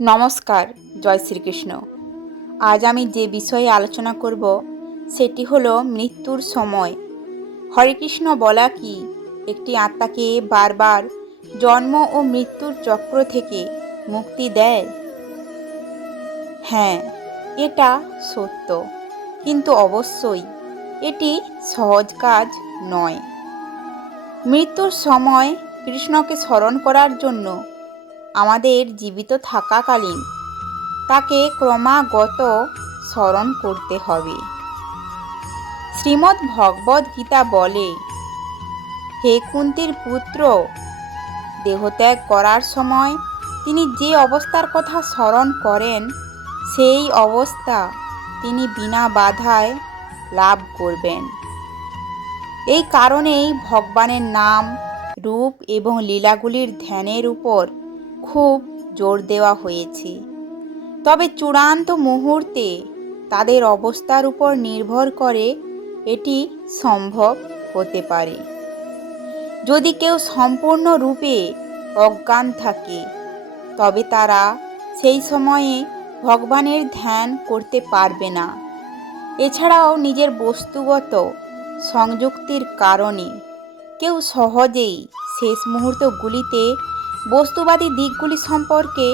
নমস্কার। জয় শ্রীকৃষ্ণ। আজ আমি যে বিষয়ে আলোচনা করব সেটি হলো মৃত্যুর সময় হরেকৃষ্ণ বলা কি একটি আত্মাকে বারবার জন্ম ও মৃত্যুর চক্র থেকে মুক্তি দেয়? হ্যাঁ, এটা সত্য, কিন্তু অবশ্যই এটি সহজ কাজ নয়। মৃত্যুর সময় কৃষ্ণকে স্মরণ করার জন্য আমাদের জীবিত থাকাকালীন তাকে ক্রমাগত স্মরণ করতে হবে। শ্রীমদ্ ভগবদ গীতা বলে, হে কুন্তির পুত্র, দেহত্যাগ করার সময় তিনি যে অবস্থার কথা স্মরণ করেন সেই অবস্থা তিনি বিনা বাধায় লাভ করবেন। এই কারণেই ভগবানের নাম, রূপ এবং লীলাগুলির ধ্যানের উপর খুব জোর দেওয়া হয়েছে। তবে চূড়ান্ত মুহূর্তে তাদের অবস্থার উপর নির্ভর করে এটি সম্ভব হতে পারে। যদি কেউ সম্পূর্ণরূপে অজ্ঞান থাকে তবে তারা সেই সময়ে ভগবানের ধ্যান করতে পারবে না। এছাড়াও নিজের বস্তুগত সংযুক্তির কারণে কেউ সহজেই শেষ মুহূর্তগুলিতে বস্তুবাদী দিকগুলি সম্পর্কে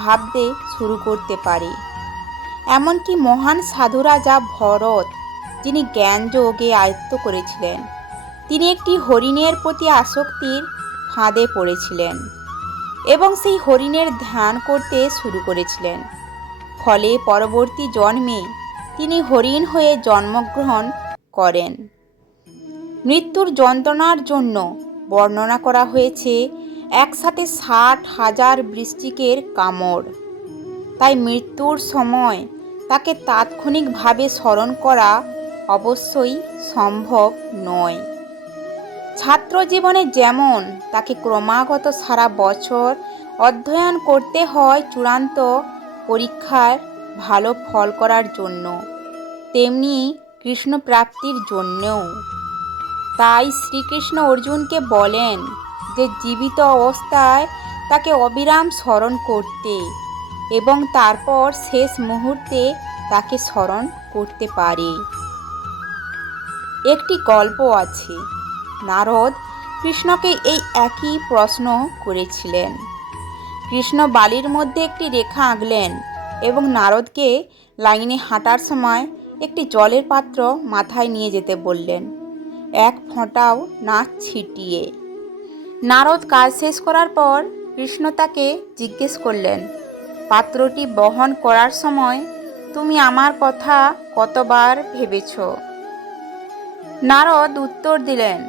ভাবতে শুরু করতে পারে। এমনকি মহান সাধুরাজা ভরত, যিনি জ্ঞানযোগে আয়ত্ত করেছিলেন, তিনি একটি হরিণের প্রতি আসক্তির ফাঁদে পড়েছিলেন এবং সেই হরিণের ধ্যান করতে শুরু করেছিলেন। ফলে পরবর্তী জন্মে তিনি হরিণ হয়ে জন্মগ্রহণ করেন। মৃত্যুর যন্ত্রণার জন্য বর্ণনা করা হয়েছে একসাথে 60,000 বৃশ্চিকের কামড়। তাই মৃত্যুর সময় তাকে তাৎক্ষণিকভাবে স্মরণ করা অবশ্যই সম্ভব নয়। ছাত্র জীবনে যেমন তাকে ক্রমাগত সারা বছর অধ্যয়ন করতে হয় চূড়ান্ত পরীক্ষার ভালো ফল করার জন্য, তেমনি কৃষ্ণ প্রাপ্তির জন্যও। তাই শ্রীকৃষ্ণ অর্জুনকে বলেন যে জীবিত অবস্থায় তাকে অবিরাম স্মরণ করতে এবং তারপর শেষ মুহূর্তে তাকে স্মরণ করতে পারে। একটি গল্প আছে। নারদ কৃষ্ণকে এই একই প্রশ্ন করেছিলেন। কৃষ্ণ বালির মধ্যে একটি রেখা আঁকলেন এবং নারদকে লাইনে হাঁটার সময় একটি জলের পাত্র মাথায় নিয়ে যেতে বললেন, এক ফোঁটাও না ছিটিয়ে। নারদ কাজ শেষ করার পর কৃষ্ণ তাকে জিজ্ঞেস করলেন, পাত্রটি বহন করার সময় তুমি আমার কথা কতবার ভেবেছ? নারদ উত্তর দিলেন,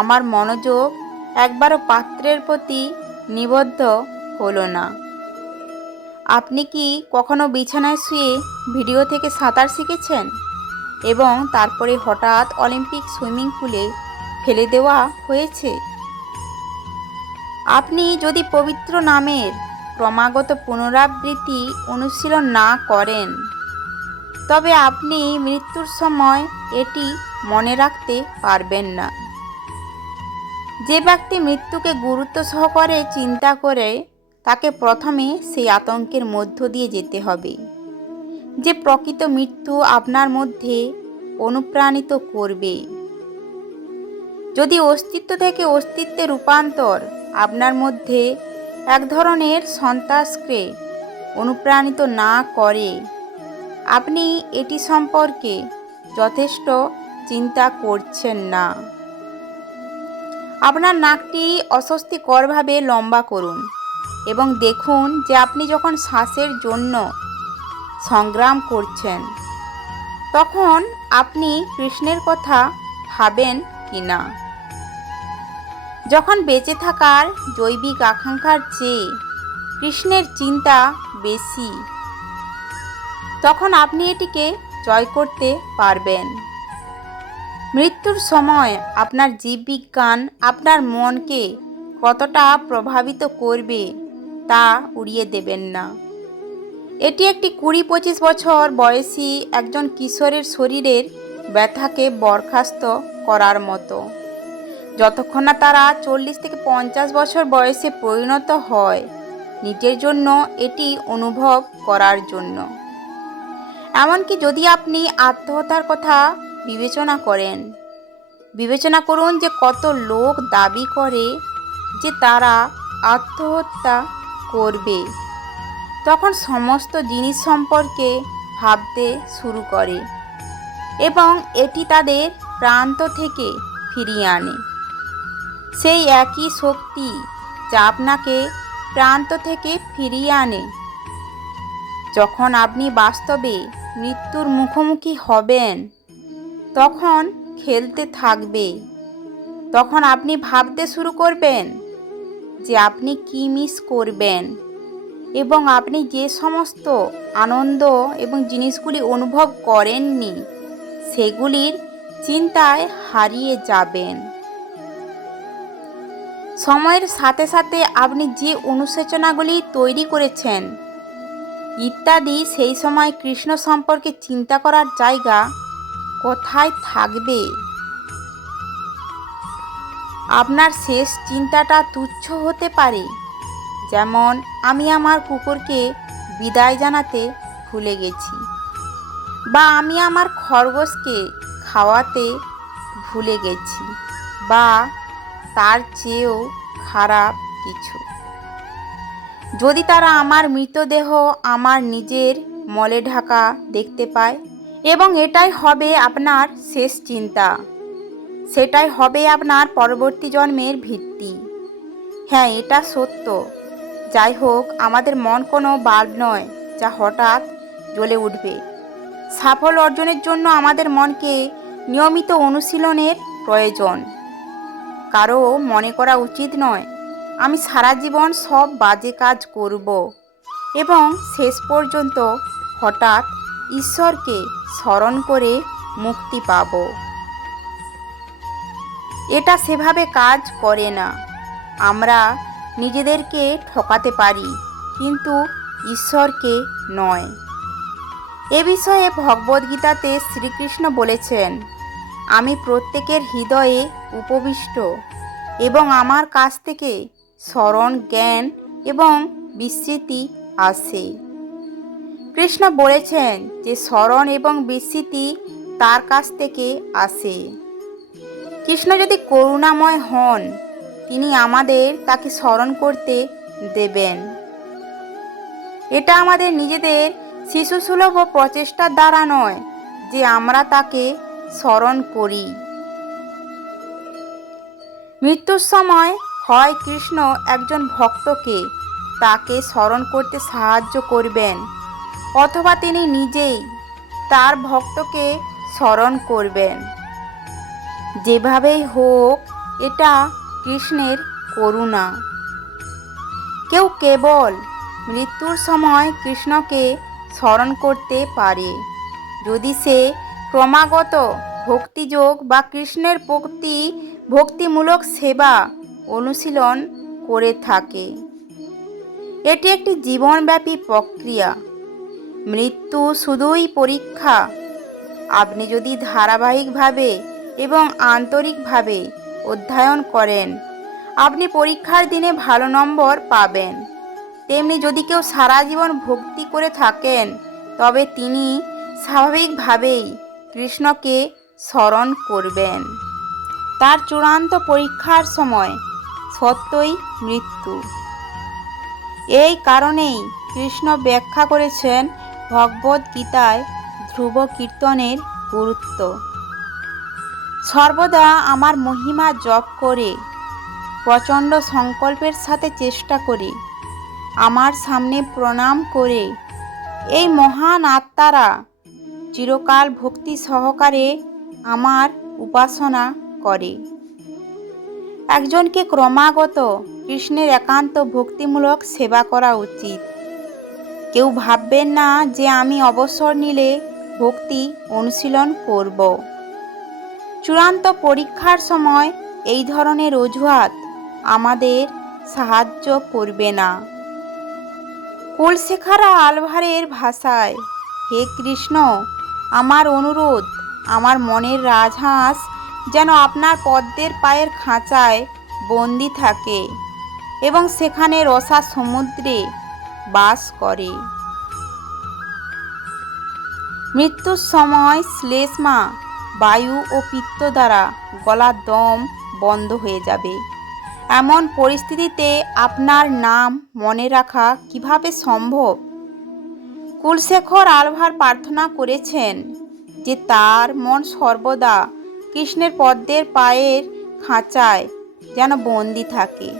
আমার মনোযোগ একবারও পাত্রের প্রতি নিবদ্ধ হলো না। আপনি কি কখনো বিছানায় শুয়ে ভিডিও থেকে সাঁতার শিখেছেন এবং তারপরে হঠাৎ অলিম্পিক সুইমিং পুলে ফেলে দেওয়া হয়েছে? আপনি যদি পবিত্র নামের ক্রমাগত পুনরাবৃত্তি অনুশীলন না করেন তবে আপনি মৃত্যুর সময় এটি মনে রাখতে পারবেন না। যে ব্যক্তি মৃত্যুকে গুরুত্ব সহকারে চিন্তা করে তাকে প্রথমে সেই আতঙ্কের মধ্য দিয়ে যেতে হবে যে প্রকৃত মৃত্যু আপনার মধ্যে অনুপ্রাণিত করবে। যদি অস্তিত্ব থেকে অস্তিত্বে রূপান্তর আপনার মধ্যে এক ধরনের সন্ত্রাসকে অনুপ্রাণিত না করে, আপনি এটি সম্পর্কে যথেষ্ট চিন্তা করছেন না। আপনার নাকটি অস্বস্তিকরভাবে লম্বা করুন এবং দেখুন যে আপনি যখন শ্বাসের জন্য সংগ্রাম করছেন তখন আপনি কৃষ্ণের কথা ভাবেন কি না। যখন বেঁচে থাকার জৈবিক আকাঙ্ক্ষার চেয়ে কৃষ্ণের চিন্তা বেশি, তখন আপনি এটিকে জয় করতে পারবেন। মৃত্যুর সময় আপনার জীববিজ্ঞান আপনার মনকে কতটা প্রভাবিত করবে তা উড়িয়ে দেবেন না। এটি একটি 20-25 বছর বয়সী একজন কিশোরের শরীরের ব্যথাকে বরখাস্ত করার মতো। যতক্ষণ না তারা 40 থেকে 50 বছর বয়সে পরিণত হয় নিজের জন্য এটি অনুভব করার জন্য। এমনকি যদি আপনি আত্মহত্যার কথা বিবেচনা করুন যে কত লোক দাবি করে যে তারা আত্মহত্যা করবে, তখন সমস্ত জিনিস সম্পর্কে ভাবতে শুরু করে এবং এটি তাদের প্রান্ত থেকে ফিরিয়ে আনে। সেই একই শক্তি যা আপনাকে প্রান্ত থেকে ফিরিয়ে আনে। যখন আপনি বাস্তবে মৃত্যুর মুখোমুখি হবেন, তখন খেলতে থাকবে, তখন আপনি ভাবতে শুরু করবেন যে আপনি কি মিস করবেন এবং আপনি যে সমস্ত আনন্দ এবং জিনিসগুলি অনুভব করেননি সেগুলির চিন্তায় হারিয়ে যাবেন। সময়ের সাথে সাথে আপনি যে অনুশোচনাগুলি তৈরি করেছেন ইত্যাদি, সেই সময় কৃষ্ণ সম্পর্কে চিন্তা করার জায়গা কোথায় থাকবে? আপনার শেষ চিন্তাটা তুচ্ছ হতে পারে, যেমন আমি আমার কুকুরকে বিদায় জানাতে ভুলে গেছি, বা আমি আমার খরগোশকে খাওয়াতে ভুলে গেছি, বা তার চেয়েও খারাপ কিছু। যদি তারা আমার মৃতদেহ আমার নিজের মলে ঢাকা দেখতে পায়, এবং এটাই হবে আপনার শেষ চিন্তা, সেটাই হবে আপনার পরবর্তী জন্মের ভিত্তি। হ্যাঁ, এটা সত্য। যাই হোক, আমাদের মন কোনো বাল্ব নয় যা হঠাৎ জ্বলে উঠবে। সাফল্য অর্জনের জন্য আমাদের মনকে নিয়মিত অনুশীলনের প্রয়োজন। কারো মনে করা উচিত নয় আমি সারা জীবন সব বাজে কাজ করব এবং শেষ পর্যন্ত হঠাৎ ঈশ্বরকে স্মরণ করে মুক্তি পাব। এটা সেভাবে কাজ করে না। আমরা নিজেদেরকে ঠকাতে পারি, কিন্তু ঈশ্বরকে নয়। এ বিষয়ে ভগবদ্গীতাতে শ্রীকৃষ্ণ বলেছেন, আমি প্রত্যেকের হৃদয়ে উপবিষ্ট এবং আমার কাছ থেকে স্মরণ, জ্ঞান এবং বিস্মৃতি আসে। কৃষ্ণ বলেছেন যে স্মরণ এবং বিস্মৃতি তার কাছ থেকে আসে। কৃষ্ণ যদি করুণাময় হন, তিনি আমাদের তাকে স্মরণ করতে দেবেন। এটা আমাদের নিজেদের শিশুসুলভ প্রচেষ্টার দ্বারা নয় যে আমরা তাকে স্মরণ করি। মৃত্যুর সময় হয় কৃষ্ণ একজন ভক্তকে তাকে স্মরণ করতে সাহায্য করবেন, অথবা তিনি নিজেই তার ভক্তকে স্মরণ করবেন। যেভাবেই হোক, এটা কৃষ্ণের করুণা। কেউ কেবল মৃত্যুর সময় কৃষ্ণকে স্মরণ করতে পারে যদি সে ক্রমাগত ভক্তিযোগ বা কৃষ্ণের প্রতি ভক্তিমূলক সেবা অনুশীলন করে থাকে। এটি একটি জীবনব্যাপী প্রক্রিয়া। মৃত্যু শুধুই পরীক্ষা। আপনি যদি ধারাবাহিকভাবে এবং আন্তরিকভাবে অধ্যয়ন করেন, আপনি পরীক্ষার দিনে ভালো নম্বর পাবেন। তেমনি যদি কেউ সারা জীবন ভক্তি করে থাকেন, তবে তিনি স্বাভাবিকভাবেই কৃষ্ণকে স্মরণ করবেন। তার চূড়ান্ত পরীক্ষার সময় সত্যই মৃত্যু। এই কারণেই কৃষ্ণ ব্যাখ্যা করেছেন ভগবদ্গীতায় ধ্রুব কীর্তনের গুরুত্ব। সর্বদা আমার মহিমা জপ করে, প্রচণ্ড সংকল্পের সাথে চেষ্টা করে, আমার সামনে প্রণাম করে এই মহান আত্মারা চিরকাল ভক্তি সহকারে আমার উপাসনা করে। একজনকে ক্রমাগত কৃষ্ণের একান্ত ভক্তিমূলক সেবা করা উচিত। কেউ ভাববেন না যে আমি অবসর নিলে ভক্তি অনুশীলন করব। চূড়ান্ত পরীক্ষার সময় এই ধরনের অজুহাত আমাদের সাহায্য করবে না। কুলশেখারা আলভারের ভাষায়, হে কৃষ্ণ, আমার অনুরোধ, আমার মনের রাজহাঁস যেন আপনার পদ্মের পায়ের খাঁচায় বন্দি থাকে। এবং সেখানে রসা সমুদ্রে বাস করে। মৃত্যুর সময় শ্লেষ্মা বায়ু ও পিত্ত দ্বারা গলার দম বন্ধ হয়ে যাবে। এমন পরিস্থিতিতে আপনার নাম মনে রাখা কিভাবে সম্ভব? কুলশেখর আলভার প্রার্থনা করেছেন যে তার মন সর্বদা কৃষ্ণের পদ্মের পায়ের খাঁচায় যেন বন্দি থাকে,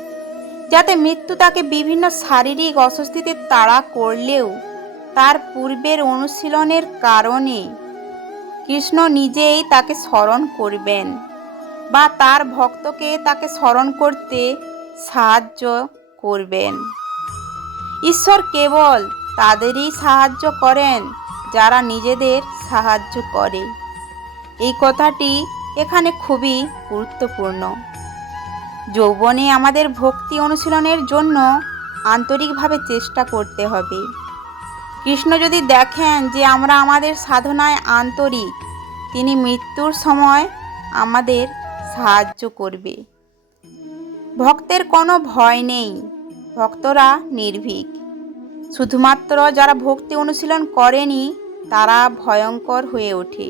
যাতে মৃত্যু তাকে বিভিন্ন শারীরিক অস্বস্তিতে তাড়া করলেও তার পূর্বের অনুশীলনের কারণে কৃষ্ণ নিজেই তাকে স্মরণ করবেন বা তার ভক্তকে তাকে স্মরণ করতে সাহায্য করবেন। ঈশ্বর কেবল তাদেরই সাহায্য করেন যারা নিজেদের সাহায্য করে। এই কথাটি এখানে খুবই গুরুত্বপূর্ণ। যৌবনে আমাদের ভক্তি অনুশীলনের জন্য আন্তরিকভাবে চেষ্টা করতে হবে। কৃষ্ণ যদি দেখেন যে আমরা আমাদের সাধনায় আন্তরিক, তিনি মৃত্যুর সময় আমাদের সাহায্য করবে। ভক্তের কোনো ভয় নেই, ভক্তরা নির্ভীক। শুধুমাত্র যারা ভক্তি অনুশীলন করেনি তারা ভয়ঙ্কর হয়ে ওঠে।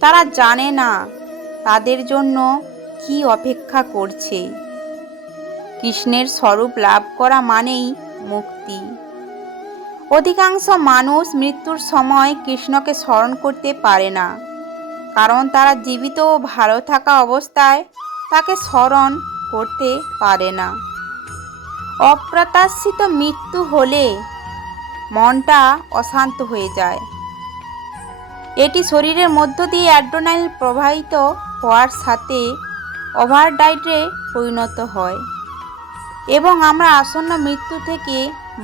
তারা জানে না তাদের জন্য কি অপেক্ষা করছে। কৃষ্ণের স্বরূপ লাভ করা মানেই মুক্তি। অধিকাংশ মানুষ মৃত্যুর সময় কৃষ্ণকে স্মরণ করতে পারে না, কারণ তারা জীবিত ও ভালো থাকা অবস্থায় তাকে স্মরণ করতে পারে না। অপ্রত্যাশিত মৃত্যু হলে মনটা অশান্ত হয়ে যায়। এটি শরীরের মধ্য দিয়ে অ্যাড্রেনালিন প্রবাহিত হওয়ার সাথে ওভারড্রাইভে পরিণত হয় এবং আমরা আসন্ন মৃত্যু থেকে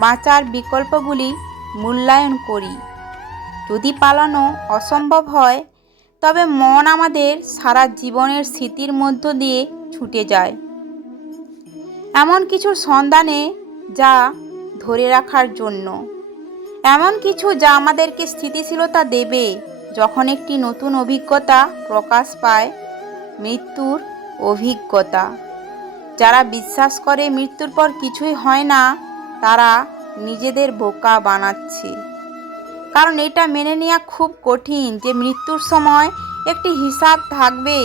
বাঁচার বিকল্পগুলি মূল্যায়ন করি। যদি পালানো অসম্ভব হয় তবে মন আমাদের সারা জীবনের স্মৃতির মধ্য দিয়ে ছুটে যায়, এমন কিছুর সন্ধানে যা ধরে রাখার জন্য, এমন কিছু যা আমাদেরকে স্থিতিশীলতা দেবে। যখন একটি নতুন অভিজ্ঞতা প্রকাশ পায়, মৃত্যুর অভিজ্ঞতা। যারা বিশ্বাস করে মৃত্যুর পর কিছুই হয় না, তারা নিজেদের বোকা বানাচ্ছে। কারণ এটা মেনে নেওয়া খুব কঠিন যে মৃত্যুর সময় একটি হিসাব থাকবে।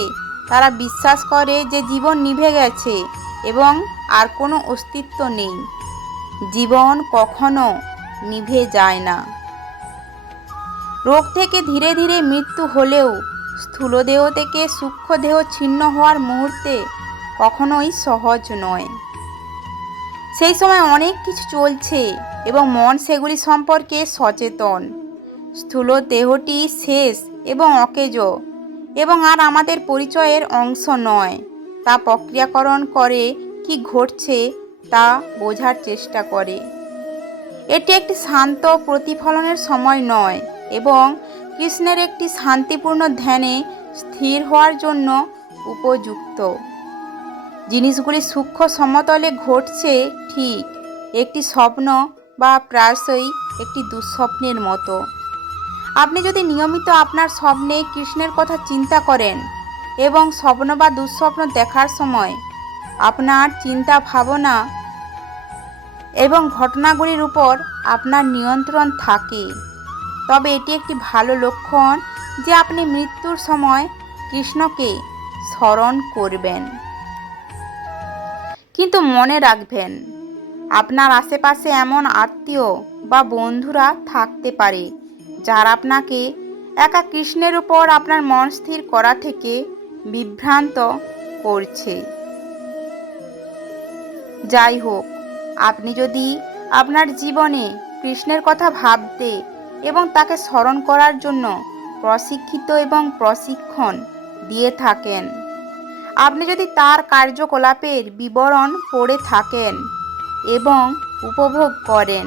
তারা বিশ্বাস করে যে জীবন নিভে গেছে এবং আর কোনো অস্তিত্ব নেই। জীবন কখনো নিভে যায় না। রোগ থেকে ধীরে ধীরে মৃত্যু হলেও স্থূলদেহ থেকে সূক্ষ্মদেহ ছিন্ন হওয়ার মুহূর্তে কখনোই সহজ নয়। সেই সময় অনেক কিছু চলছে এবং মন সেগুলি সম্পর্কে সচেতন। স্থূল দেহটি শেষ এবং অকেজ এবং আর আমাদের পরিচয়ের অংশ নয়। তা প্রক্রিয়াকরণ করে কি ঘটছে তা বোঝার চেষ্টা করে। এটি একটি শান্ত প্রতিফলনের সময় নয় এবং কৃষ্ণের একটি শান্তিপূর্ণ ধ্যানে স্থির হওয়ার জন্য উপযুক্ত। জিনিসগুলি সূক্ষ্ম সমতলে ঘটছে ঠিক একটি স্বপ্ন বা প্রায়শই একটি দুঃস্বপ্নের মতো। আপনি যদি নিয়মিত আপনার স্বপ্নে কৃষ্ণের কথা চিন্তা করেন এবং স্বপ্ন বা দুঃস্বপ্ন দেখার সময় আপনার চিন্তা ভাবনা এবং ঘটনাগুলির উপর আপনার নিয়ন্ত্রণ থাকে, তবে এটি একটি ভালো লক্ষণ যে আপনি মৃত্যুর সময় কৃষ্ণকে স্মরণ করবেন। কিন্তু মনে রাখবেন, আপনার আশেপাশে এমন আত্মীয় বা বন্ধুরা থাকতে পারে যারা আপনাকে একা কৃষ্ণের উপর আপনার মন স্থির করা থেকে বিভ্রান্ত করছে। যাই হোক, আপনি যদি আপনার জীবনে কৃষ্ণের কথা ভাবতে এবং তাকে স্মরণ করার জন্য প্রশিক্ষিত এবং প্রশিক্ষণ দিয়ে থাকেন, আপনি যদি তার কার্যকলাপের বিবরণ পড়ে থাকেন এবং উপভোগ করেন,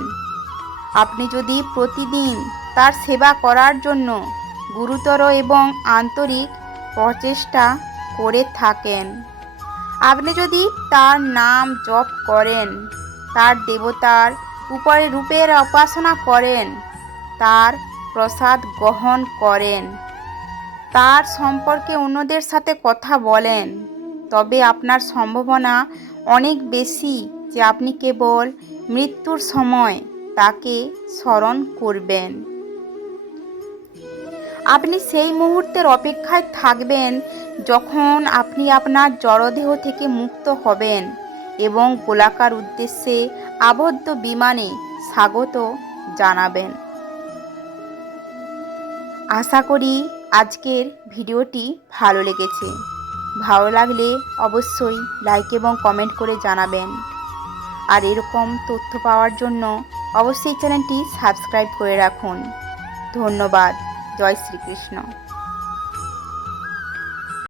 আপনি যদি প্রতিদিন তার সেবা করার জন্য গুরুতর এবং আন্তরিক প্রচেষ্টা করে থাকেন, আপনি যদি তার নাম জপ করেন, তার দেবতার উপরে রূপের উপাসনা করেন, তার প্রসাদ গ্রহণ করেন, তার সম্পর্কে অন্যদের সাথে কথা বলেন, তবে আপনার সম্ভাবনা অনেক বেশি যে আপনি কেবল মৃত্যুর সময় তাকে স্মরণ করবেন। আপনি সেই মুহূর্তের অপেক্ষায় থাকবেন যখন আপনি আপনার জড়দেহ থেকে মুক্ত হবেন এবং গোলাকার উদ্দেশ্যে আবদ্ধ বিমানে স্বাগত জানাবেন। আশা করি আজকের ভিডিওটি ভালো লেগেছে। ভালো লাগলে অবশ্যই লাইক এবং কমেন্ট করে জানাবেন। আর এরকম তথ্য পাওয়ার জন্য অবশ্যই চ্যানেলটি সাবস্ক্রাইব করে রাখুন। ধন্যবাদ। জয় শ্রীকৃষ্ণ।